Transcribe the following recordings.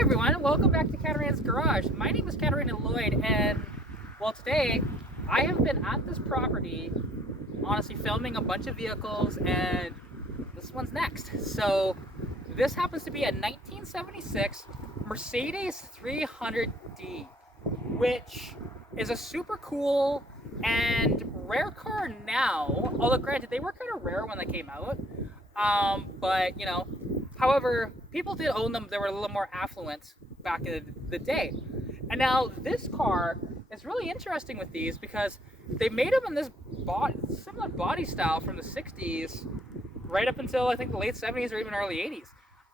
everyone, welcome back to Katarina's Garage. My name is Katarina Lloyd, and well, today I have been at this property, honestly filming a bunch of vehicles, and this one's next. So this happens to be a 1976 Mercedes 300D, which is a super cool and rare car now. Although granted, they were kind of rare when they came out, but you know, however, people did own them. They were a little more affluent back in the day. And now this car is really interesting with these because they made them in this similar body style from the 60s right up until I think the late 70s or even early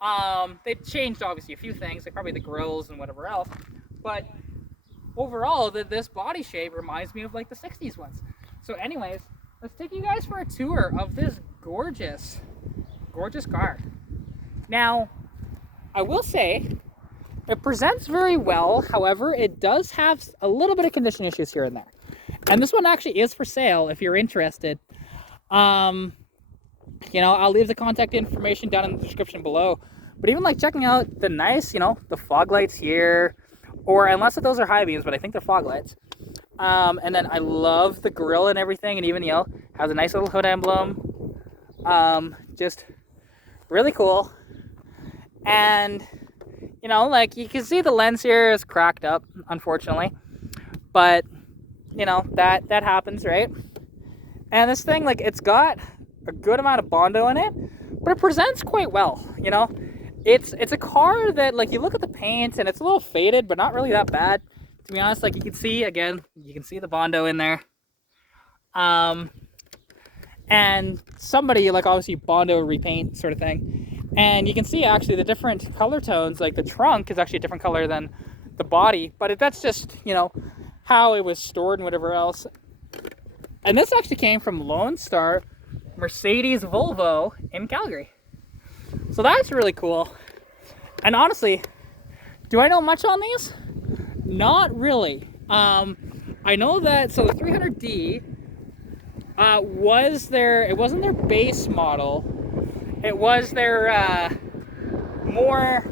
80s. They changed obviously a few things, like probably the grills and whatever else, but overall this body shape reminds me of like the 60s ones. So anyways, let's take you guys for a tour of this gorgeous car. Now, I will say, it presents very well. However, it does have a little bit of condition issues here and there. And this one actually is for sale if you're interested. You know, I'll leave the contact information down in the description below. But even like checking out the nice, you know, the fog lights here, or unless those are high beams, but I think they're fog lights. And then I love the grille and everything, and even, you know, has a nice little hood emblem. Just really cool. And, you know, like you can see the lens here is cracked up, unfortunately, but you know, that happens, right? And this thing, like, it's got a good amount of Bondo in it, but it presents quite well. You know, it's a car that, like, you look at the paint and it's a little faded, but not really that bad, to be honest. Like, you can see, again, you can see the Bondo in there. And somebody, like, obviously Bondo repaint sort of thing. And you can see actually the different color tones, like the trunk is actually a different color than the body, but that's just, you know, how it was stored and whatever else. And this actually came from Lone Star Mercedes Volvo in Calgary. So that's really cool. And honestly, do I know much on these? Not really. I know that, so the 300D was it wasn't their base model. It was their more,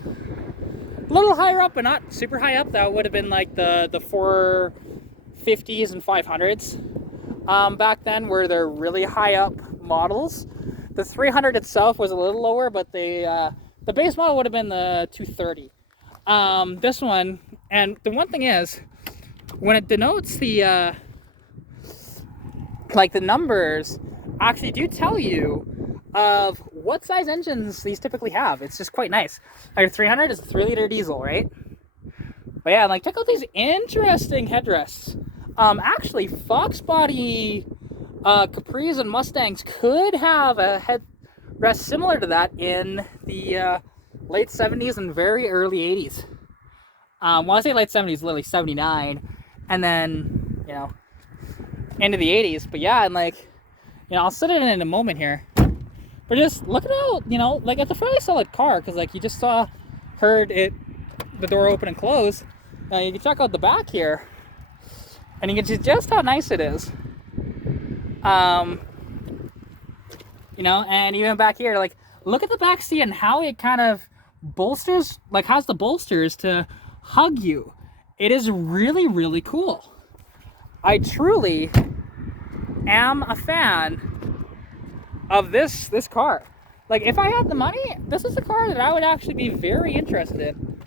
a little higher up, but not super high up. That would have been like the 450s and 500s. Back then were their really high up models. The 300 itself was a little lower, but the base model would have been the 230. This one, and the one thing is, when it denotes the like the numbers actually do tell you of what size engines these typically have. It's just quite nice. Like 300 is a 3-liter diesel, right? But yeah, like check out these interesting headrests. Actually, Fox body Capris and Mustangs could have a headrest similar to that in the late 70s and very early 80s. Well, I say late 70s, literally 79, and then, you know, into the 80s. But yeah, and like, you know, I'll set it in a moment here. But just look at how, you know, like it's a fairly solid car, because like you just heard the door open and close. Now you can check out the back here, and you can see just how nice it is. You know, and even back here, like look at the back seat and how it kind of bolsters, like has the bolsters to hug you. It is really, really cool. I truly am a fan of this car. Like, if I had the money, this is the car that I would actually be very interested in.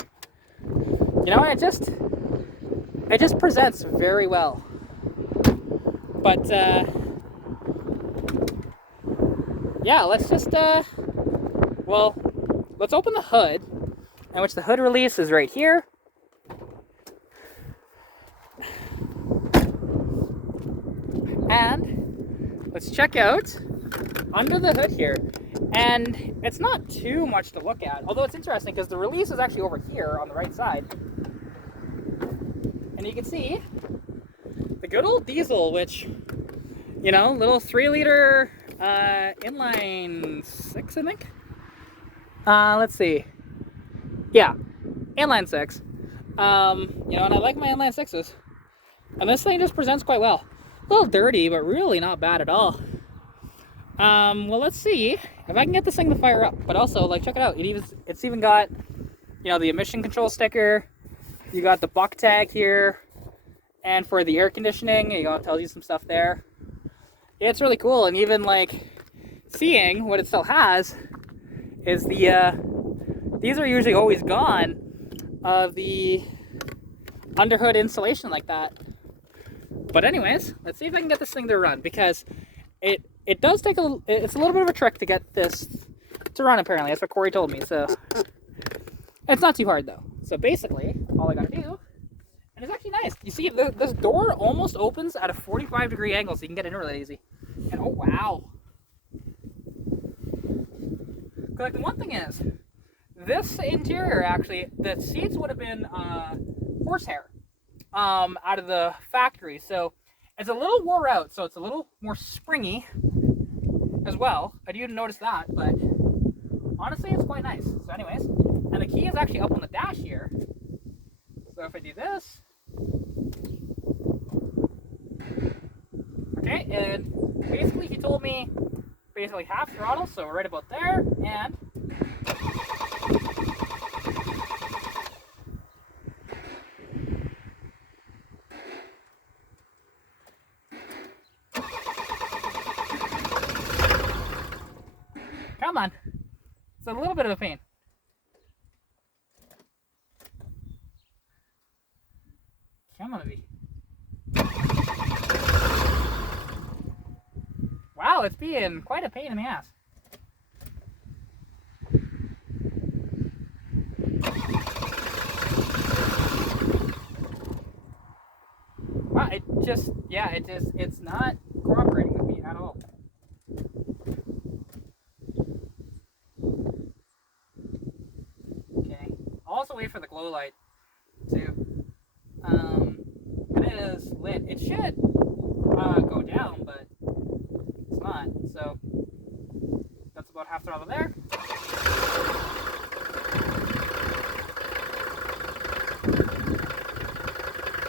You know, it just presents very well. But yeah, let's just well, let's open the hood, in which the hood release is right here. And let's check out under the hood here. And it's not too much to look at, although it's interesting because the release is actually over here on the right side. And you can see the good old diesel, which, you know, little 3-liter inline 6, I think. Let's see. Yeah, inline 6. You know, and I like my inline 6s. And this thing just presents quite well. A little dirty, but really not bad at all. Well, let's see if I can get this thing to fire up. But also, like, check it out. It's even got you know, the emission control sticker. You got the buck tag here, and for the air conditioning, you know, it tells you some stuff there. It's really cool, and even like seeing what it still has is the these are usually always gone of the underhood insulation like that. But anyways, let's see if I can get this thing to run, because it does take it's a little bit of a trick to get this to run, apparently. That's what Corey told me, so it's not too hard though. So basically, all I gotta do, and it's actually nice. You see, this door almost opens at a 45-degree angle, so you can get in really easy. And oh wow. Like, the one thing is, this interior actually, the seats would have been horsehair out of the factory, so it's a little wore out, so it's a little more springy as well. I didn't notice that, but honestly, it's quite nice. So anyways, and the key is actually up on the dash here. So if I do this, okay, and basically he told me basically half throttle, so we're right about there, and come on, it's a little bit of a pain. Come on, baby. Wow, it's being quite a pain in the ass. Wow, it just, yeah, it's not cooperating with me at all. Okay, I'll also wait for the glow light too. It is lit. It should go down, but it's not. So that's about half throttle there.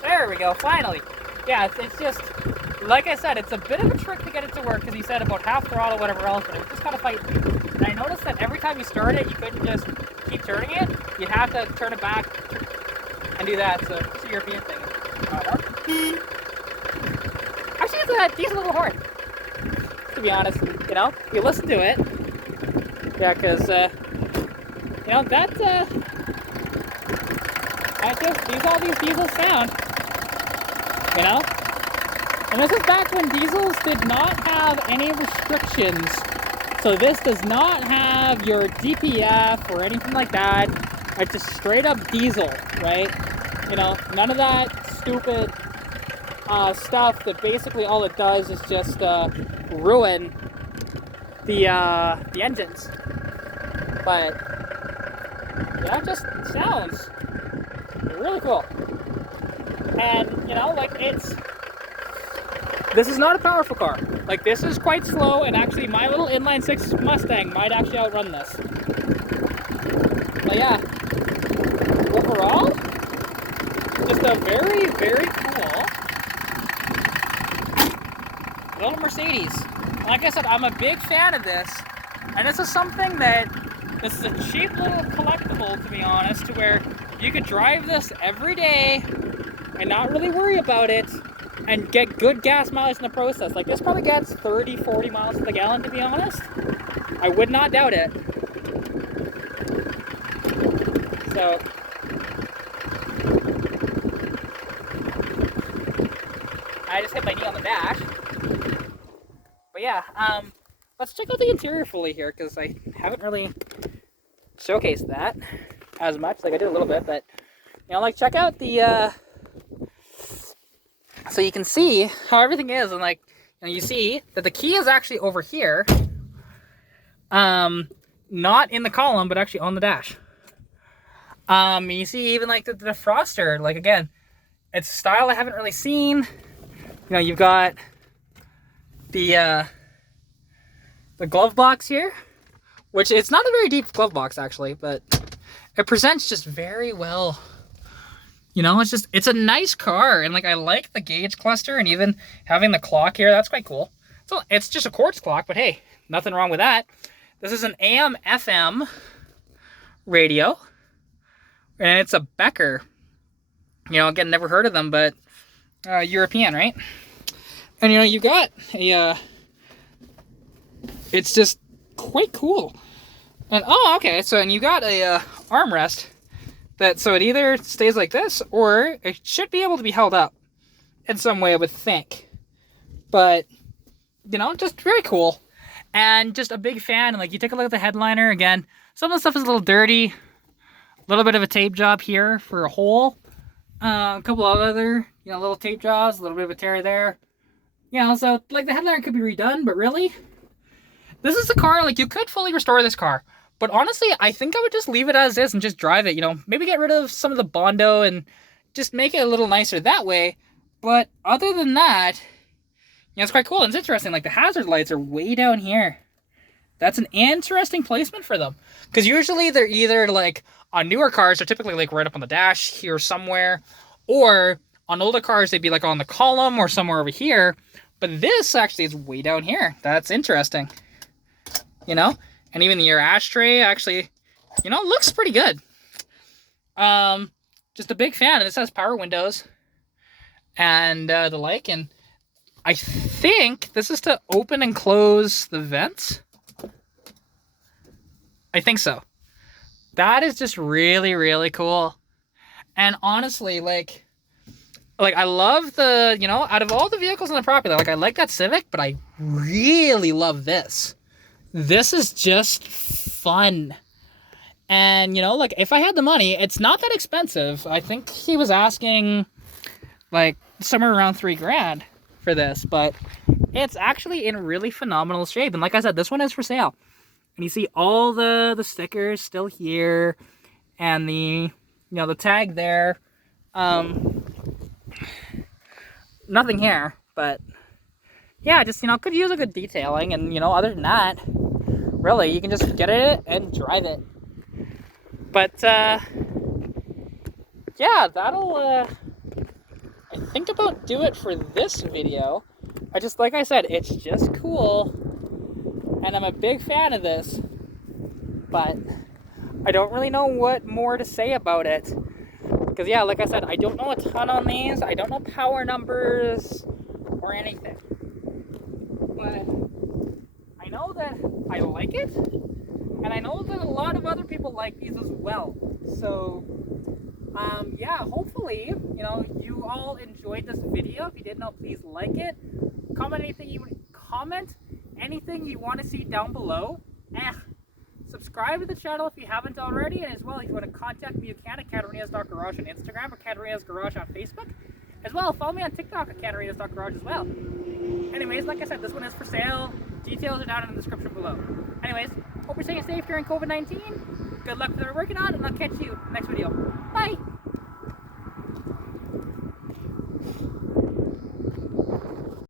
There we go, finally. Yeah, it's just, like I said, it's a bit of a trick to get it to work, because he said about half throttle, whatever else, but it was just kind of fighting. And I noticed that every time you start it, you couldn't just keep turning it. You'd have to turn it back and do that, so it's a European thing. Actually, it's a decent little horn, to be honest. You know, you listen to it. Yeah, because, you know, all these diesels sound, you know? And this is back when diesels did not have any restrictions. So this does not have your DPF or anything like that. It's just straight up diesel, right? You know, none of that stupid stuff that basically all it does is just ruin the engines. But yeah, it just sounds really cool. And you know, like, this is not a powerful car. Like, this is quite slow, and actually my little inline 6 Mustang might actually outrun this. But yeah, overall, just a very, very cool little Mercedes. Like I said, I'm a big fan of this, and this is something this is a cheap little collectible, to be honest, to where you could drive this every day and not really worry about it and get good gas mileage in the process. Like, this probably gets 30, 40 miles to the gallon, to be honest. I would not doubt it. So, I just hit my knee on the dash. But yeah, let's check out the interior fully here, because I haven't really showcased that as much. Like, I did a little bit, but, you know, like, check out the, so you can see how everything is, and like, you know, you see that the key is actually over here, not in the column, but actually on the dash. You see even like the defroster, like, again, it's a style I haven't really seen. You know, you've got the glove box here, which it's not a very deep glove box actually, but it presents just very well. You know, it's a nice car, and like, I like the gauge cluster, and even having the clock here, that's quite cool. So it's just a quartz clock, but hey, nothing wrong with that. This is an AM/FM radio. and it's a Becker. You know, again, never heard of them, but European, right? And you know, you got a, it's just quite cool. And oh, okay, so and you got a armrest that, so it either stays like this or it should be able to be held up in some way, I would think. But you know, just very cool. And just a big fan. And like, you take a look at the headliner again. Some of the stuff is a little dirty. A little bit of a tape job here for a hole. A couple of other, you know, little tape jobs. A little bit of a tear there. You know, so like the headliner could be redone, but really, this is the car. Like, you could fully restore this car. But honestly, I think I would just leave it as is and just drive it. You know, maybe get rid of some of the Bondo and just make it a little nicer that way. But other than that, yeah, it's quite cool, and it's interesting, like the hazard lights are way down here. That's an interesting placement for them. Because usually they're either like, on newer cars, they're typically like right up on the dash here somewhere, or on older cars, they'd be like on the column or somewhere over here. But this actually is way down here. That's interesting. You know? And even your ashtray actually, you know, looks pretty good. Just a big fan, and this has power windows and the like, and I think this is to open and close the vents. I think so. That is just really, really cool. And honestly, like I love the, you know, out of all the vehicles on the property, like I like that Civic, but I really love this. This is just fun. And, you know, like if I had the money, it's not that expensive. I think he was asking like somewhere around $3,000. For this, but it's actually in really phenomenal shape. And like I said, this one is for sale. And you see all the stickers still here, and the, you know, the tag there. Nothing here, but yeah, just, you know, could use a good detailing. And, you know, other than that, really, you can just get it and drive it. But yeah, that'll I think about do it for this video. Like I said, it's just cool, and I'm a big fan of this, but I don't really know what more to say about it, because yeah, like I said, I don't know a ton on these. I don't know power numbers or anything, but I know that I like it, and I know that a lot of other people like these as well. So yeah, hopefully, you know, you all enjoyed this video. If you did know, please like it. Comment anything you want to see down below. Subscribe to the channel if you haven't already, and as well, if you want to contact me, you can at katarina's.garage on Instagram or Katarina's Garage on Facebook. As well, follow me on TikTok at katarina's.garage as well. Anyways, like I said, this one is for sale. Details are down in the description below. Anyways, hope you're staying safe during COVID-19. Good luck with what we're working on, and I'll catch you next video. Bye!